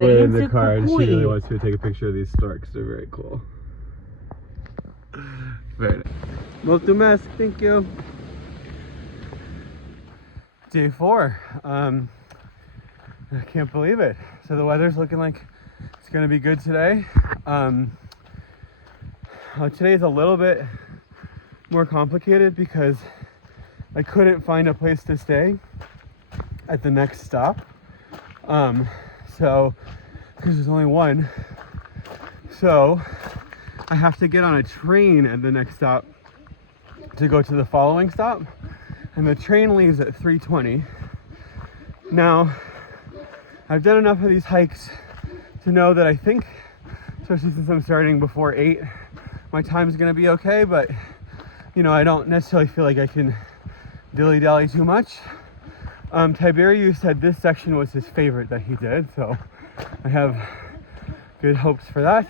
Put it in the car. She really wants me to take a picture of these storks. They're very cool. Very nice. Molto mask, thank you. Day 4. I can't believe it. So the weather's looking like it's gonna be good today. Today's a little bit more complicated because I couldn't find a place to stay at the next stop. So, because there's only one. So I have to get on a train at the next stop to go to the following stop. And the train leaves at 3:20. Now, I've done enough of these hikes to know that I think, especially since I'm starting before 8, my time is gonna be okay, but you know, I don't necessarily feel like I can dilly-dally too much. Tiberius said this section was his favorite that he did, so I have good hopes for that.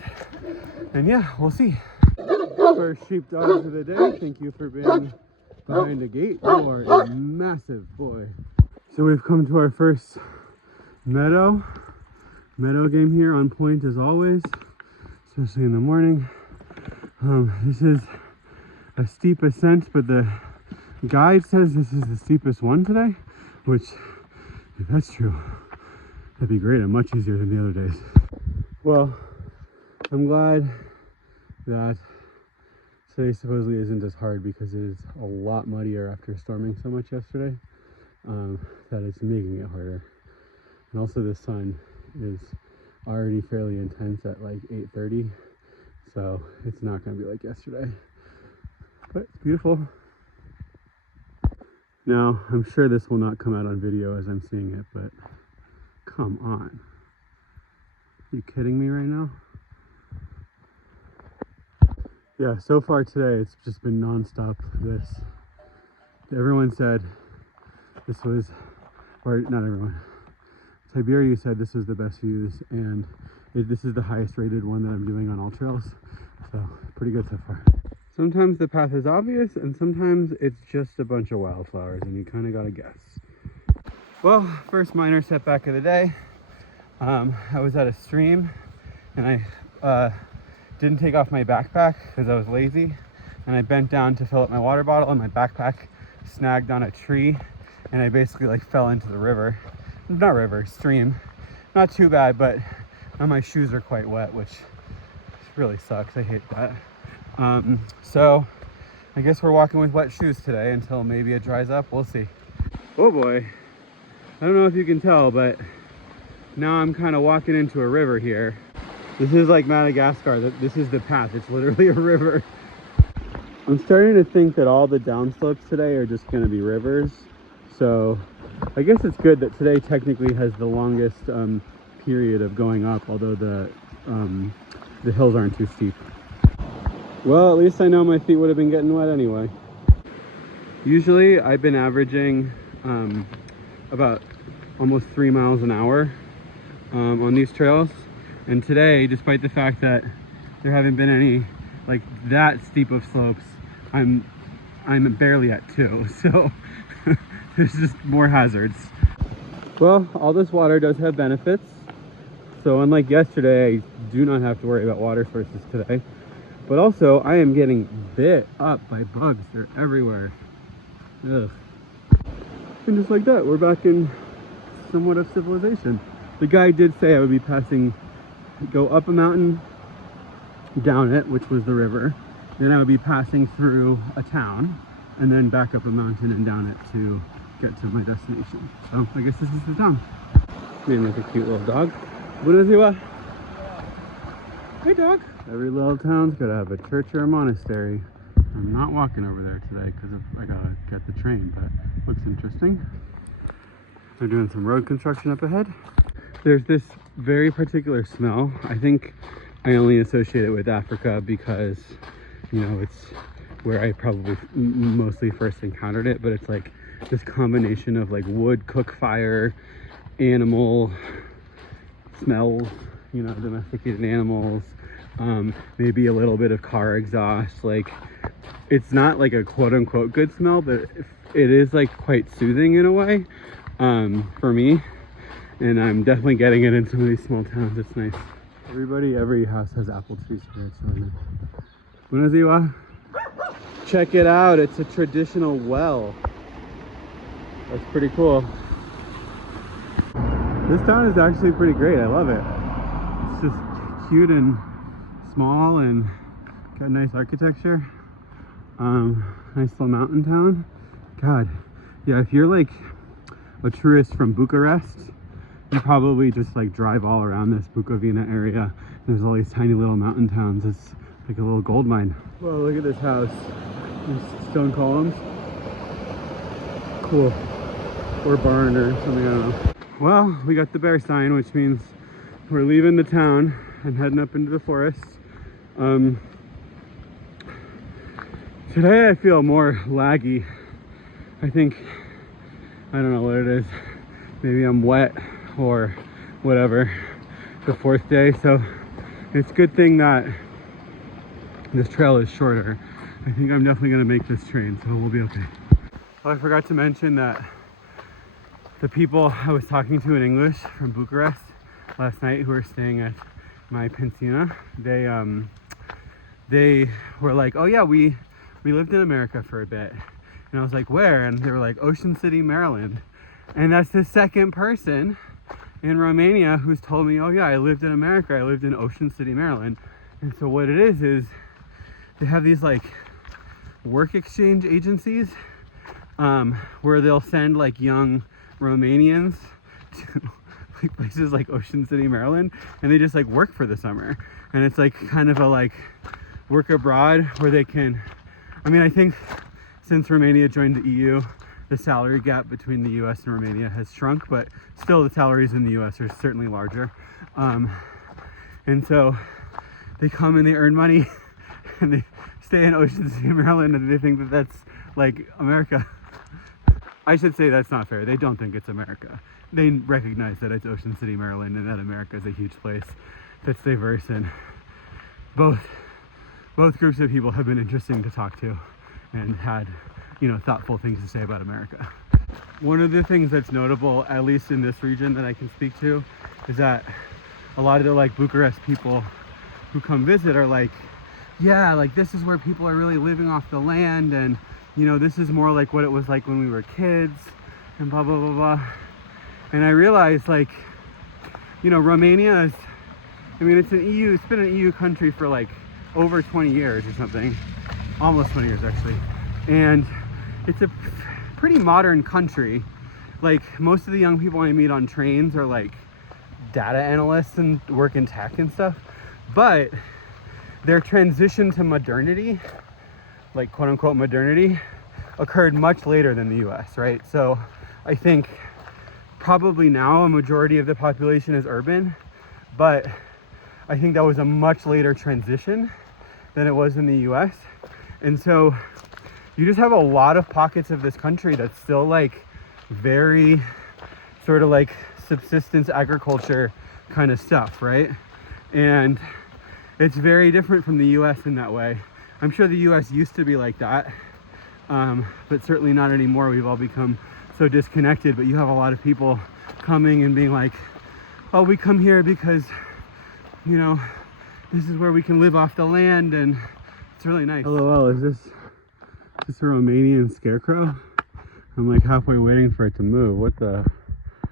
And yeah, we'll see. First sheepdogs of the day, thank you for being behind the gate. You are a massive boy. So we've come to our first meadow game here, on point as always, especially in the morning. This is a steep ascent, but the guide says this is the steepest one today, which, if that's true, that'd be great and much easier than the other days. Well, I'm glad that today supposedly isn't as hard, because it is a lot muddier after storming so much yesterday, that it's making it harder. And also the sun is already fairly intense at like 8:30, so it's not going to be like yesterday, but it's beautiful. Now, I'm sure this will not come out on video as I'm seeing it, but come on. Are you kidding me right now? Yeah, so far today, it's just been nonstop this. Everyone said this was, or not everyone, Tiberius said this was the best views, and this is the highest rated one that I'm doing on all trails. So, pretty good so far. Sometimes the path is obvious, and sometimes it's just a bunch of wildflowers, and you kind of gotta guess. Well, first minor setback of the day. I was at a stream, and I didn't take off my backpack because I was lazy, and I bent down to fill up my water bottle, and my backpack snagged on a tree, and I basically like fell into the river. Not river, stream. Not too bad, but now my shoes are quite wet, which really sucks. I hate that. So I guess we're walking with wet shoes today until maybe it dries up. We'll see. Oh boy. I don't know if you can tell, but now I'm kind of walking into a river here. This is like Madagascar. This is the path. It's literally a river. I'm starting to think that all the downslopes today are just going to be rivers. So I guess it's good that today technically has the longest period of going up, although the hills aren't too steep. Well, at least I know my feet would have been getting wet anyway. Usually I've been averaging about almost 3 miles an hour on these trails. And today, despite the fact that there haven't been any like that steep of slopes, I'm barely at 2. So there's just more hazards. Well, all this water does have benefits. So unlike yesterday, I do not have to worry about water sources today. But also, I am getting bit up by bugs. They're everywhere. Ugh. And just like that, we're back in somewhat of civilization. The guy did say I would be go up a mountain, down it, which was the river. Then I would be passing through a town, and then back up a mountain and down it to get to my destination. So I guess this is the town. Being like a cute little dog. Hey dog. Every little town's gotta have a church or a monastery. I'm not walking over there today because I gotta get the train, but looks interesting. They're doing some road construction up ahead. There's this very particular smell. I think I only associate it with Africa because, you know, it's where I probably mostly first encountered it, but it's like this combination of like wood, cook fire, animal smells, you know, domesticated animals, maybe a little bit of car exhaust. Like, it's not like a quote-unquote good smell, but it is like quite soothing in a way, for me. And I'm definitely getting it in some of these small towns. It's nice. Every house has apple trees here. It's really nice. Buenos dias. Check it out. It's a traditional well. That's pretty cool. This town is actually pretty great. I love it. It's just cute and small and got nice architecture. Nice little mountain town. God, yeah, if you're like a tourist from Bucharest, you probably just like drive all around this Bukovina area. There's all these tiny little mountain towns. It's like a little gold mine. Whoa, look at this house. These stone columns. Cool. Or barn or something, I don't know. Well, we got the bear sign, which means we're leaving the town and heading up into the forest. Today I feel more laggy. I think, I don't know what it is. Maybe I'm wet or whatever. The fourth day, so it's a good thing that this trail is shorter. I think I'm definitely gonna make this train, so we'll be okay. Oh, I forgot to mention that the people I was talking to in English from Bucharest last night who were staying at my pensiona, they were like, oh yeah, we lived in America for a bit. And I was like, where? And they were like, Ocean City, Maryland. And that's the second person in Romania who's told me, oh yeah, I lived in America. I lived in Ocean City, Maryland. And so what it is they have these like work exchange agencies where they'll send like young Romanians to like places like Ocean City, Maryland, and they just like work for the summer. And it's like kind of a like work abroad where they can, I mean, I think since Romania joined the EU, the salary gap between the US and Romania has shrunk, but still the salaries in the US are certainly larger. And so they come and they earn money and they stay in Ocean City, Maryland, and they think that that's like America. I should say that's not fair. They don't think it's America. They recognize that it's Ocean City, Maryland, and that America is a huge place that's diverse, and both groups of people have been interesting to talk to and had, you know, thoughtful things to say about America. One of the things that's notable, at least in this region that I can speak to, is that a lot of the like Bucharest people who come visit are like, yeah, like this is where people are really living off the land, and you know, this is more like what it was like when we were kids, and blah, blah, blah, blah. And I realized, like, you know, Romania is, I mean, it's been an EU country for like over 20 years or something, almost 20 years actually. And it's a pretty modern country. Like, most of the young people I meet on trains are like data analysts and work in tech and stuff. But their transition to modernity, like quote unquote modernity, occurred much later than the US, right? So I think probably now a majority of the population is urban, but I think that was a much later transition than it was in the US. And so you just have a lot of pockets of this country that's still like very sort of like subsistence agriculture kind of stuff, right? And it's very different from the US in that way. I'm sure the US used to be like that, but certainly not anymore. We've all become so disconnected, but you have a lot of people coming and being like, oh, we come here because, you know, this is where we can live off the land, and it's really nice. LOL, is this a Romanian scarecrow? I'm like halfway waiting for it to move. What the?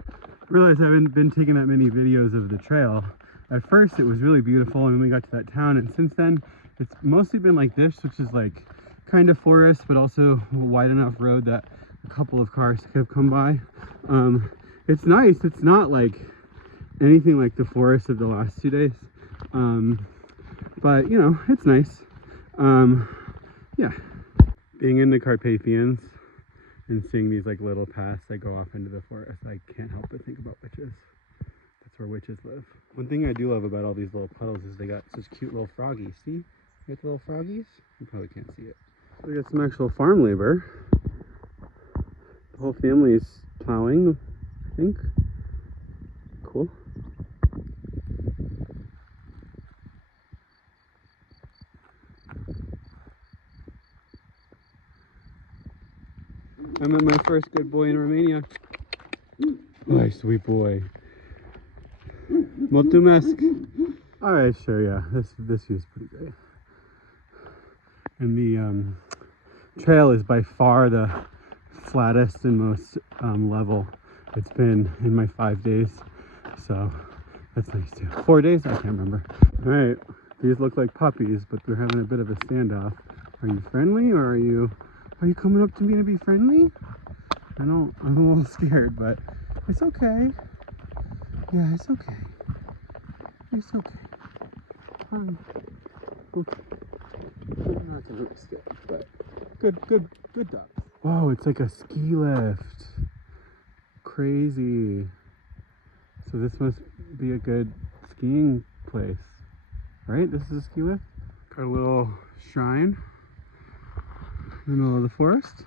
I realized I haven't been taking that many videos of the trail. At first it was really beautiful, and then we got to that town, and since then it's mostly been like this, which is like kind of forest, but also a wide enough road that a couple of cars have come by. It's nice. It's not like anything like the forest of the last 2 days, but you know, it's nice. Yeah, being in the Carpathians and seeing these like little paths that go off into the forest, I can't help but think about witches. That's where witches live. One thing I do love about all these little puddles is they got such cute little froggies. See? You got the little froggies? You probably can't see it. We got some actual farm labor. The whole family is plowing, I think. Cool. I met my first good boy in Romania. My sweet boy. Multumesk. Alright, sure, yeah. This view's pretty great. And the trail is by far the flattest and most level it's been in my 5 days. So that's nice too. 4 days? I can't remember. Alright, these look like puppies, but they're having a bit of a standoff. Are you friendly, or are you coming up to me to be friendly? I know I'm a little scared, but it's okay. Yeah, it's okay. It's okay. Fine. Okay. I'm not gonna risk it, but good dog. Whoa, it's like a ski lift. Crazy. So this must be a good skiing place, right? This is a ski lift. Got a little shrine in the middle of the forest.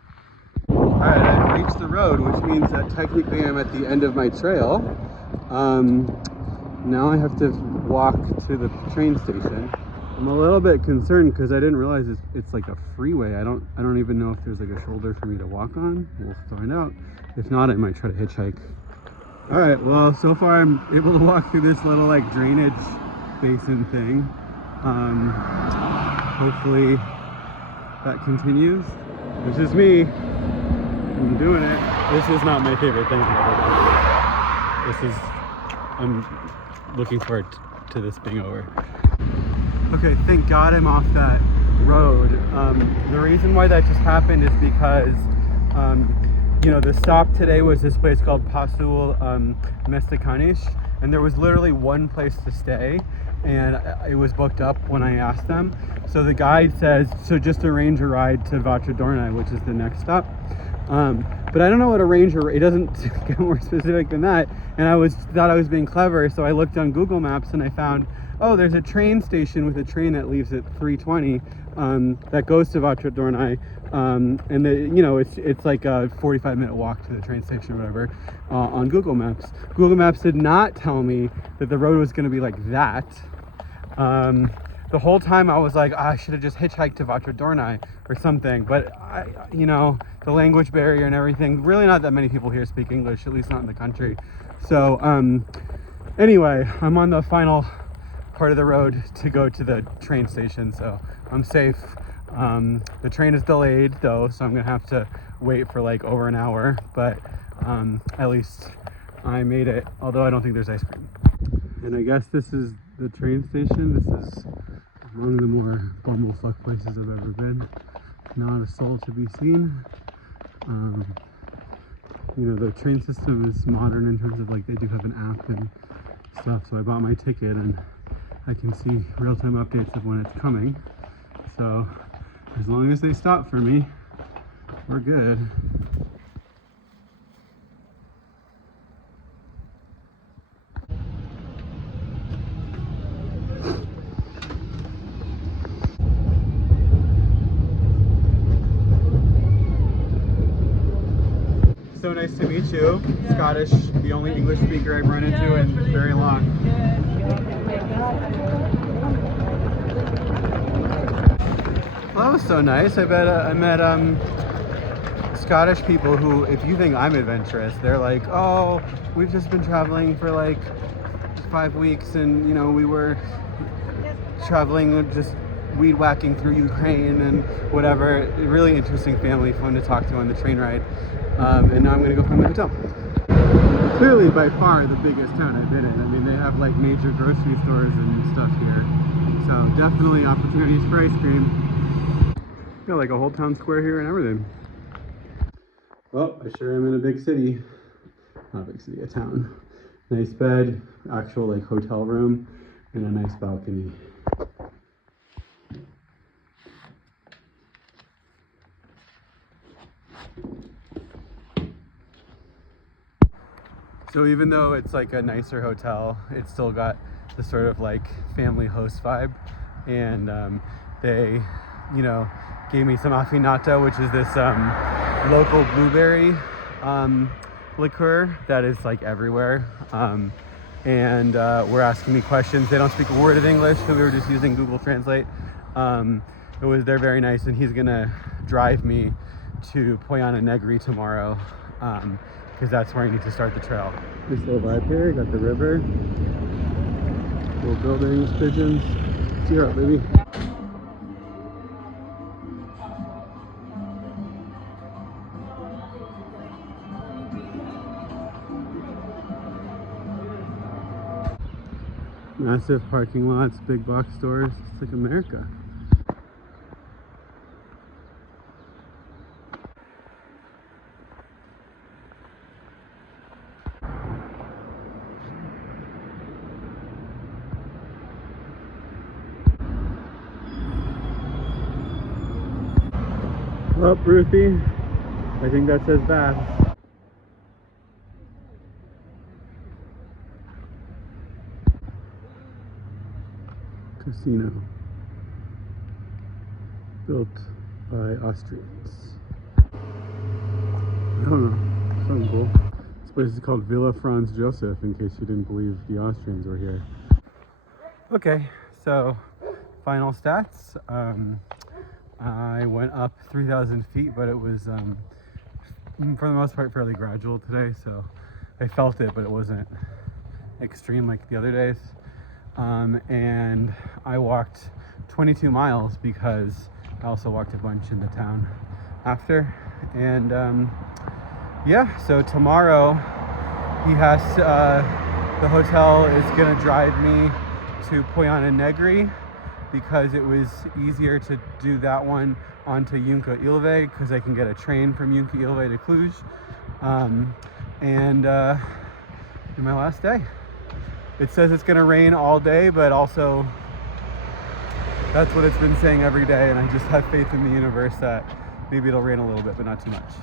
All right, I've reached the road, which means that technically I'm at the end of my trail. Now I have to walk to the train station. I'm a little bit concerned because I didn't realize it's like a freeway. I don't even know if there's like a shoulder for me to walk on. We'll find out. If not, I might try to hitchhike. All right, well, so far I'm able to walk through this little like drainage basin thing. Hopefully that continues. This is me. I'm doing it. This is not my favorite thing I've ever done. I'm looking forward to this being over. Okay, thank God I'm off that road. The reason why that just happened is because, you know, the stop today was this place called Pasul Mestakanish, and there was literally one place to stay, and it was booked up when I asked them. So the guide says, so just arrange a ride to Vatradornai, which is the next stop. But I don't know what it doesn't get more specific than that. And I thought I was being clever, so I looked on Google Maps and I found, oh, there's a train station with a train that leaves at 3:20 that goes to Vatradornai. And you know, it's like a 45-minute walk to the train station or whatever on Google Maps. Google Maps did not tell me that the road was going to be like that. The whole time I was like, I should have just hitchhiked to Vatradornai or something. But you know, the language barrier and everything, really not that many people here speak English, at least not in the country. So anyway, I'm on the final part of the road to go to the train station, so I'm safe. The train is delayed though, so I'm gonna have to wait for like over an hour, but at least I made it, although I don't think there's ice cream. And I guess this is the train station. This is one of the more bumblefuck places I've ever been. Not a soul to be seen. You know, the train system is modern in terms of like they do have an app and stuff, so I bought my ticket and I can see real-time updates of when it's coming. So as long as they stop for me, we're good. So nice to meet you. Scottish, the only English speaker I've run into in very long. Well, that was so nice. I met Scottish people who, if you think I'm adventurous, they're like, oh, we've just been traveling for like 5 weeks, and you know, we were traveling just weed whacking through Ukraine and whatever. Really interesting family, fun to talk to on the train ride. And now I'm gonna go find my hotel. Clearly by far the biggest town I've been in. I mean, they have like major grocery stores and stuff here. So definitely opportunities for ice cream. Got like a whole town square here and everything. Well, I sure am in a big city. Not a big city, a town. Nice bed, actual like hotel room, and a nice balcony. So even though it's like a nicer hotel, it's still got the sort of like family host vibe. And they, you know, gave me some affinata, which is this local blueberry liqueur that is like everywhere. And were asking me questions. They don't speak a word of English, so we were just using Google Translate. They're very nice, and he's gonna drive me to Poiana Negri tomorrow, because that's where I need to start the trail. Nice little vibe here. Got the river. Beautiful buildings, pigeons. Cheer up, baby. Massive parking lots, big box stores. It's like America. Up, Ruthie. I think that says bath. Casino. Built by Austrians. I don't know. Something cool. This place is called Villa Franz Josef, in case you didn't believe the Austrians were here. Okay, so final stats. I went up 3,000 feet, but it was, for the most part, fairly gradual today, so I felt it, but it wasn't extreme like the other days. And I walked 22 miles because I also walked a bunch in the town after. And yeah, so tomorrow the hotel is gonna drive me to Poiana Negri, because it was easier to do that one onto Junca Ilve, because I can get a train from Junca Ilve to Cluj. And my last day. It says it's gonna rain all day, but also that's what it's been saying every day, and I just have faith in the universe that maybe it'll rain a little bit, but not too much.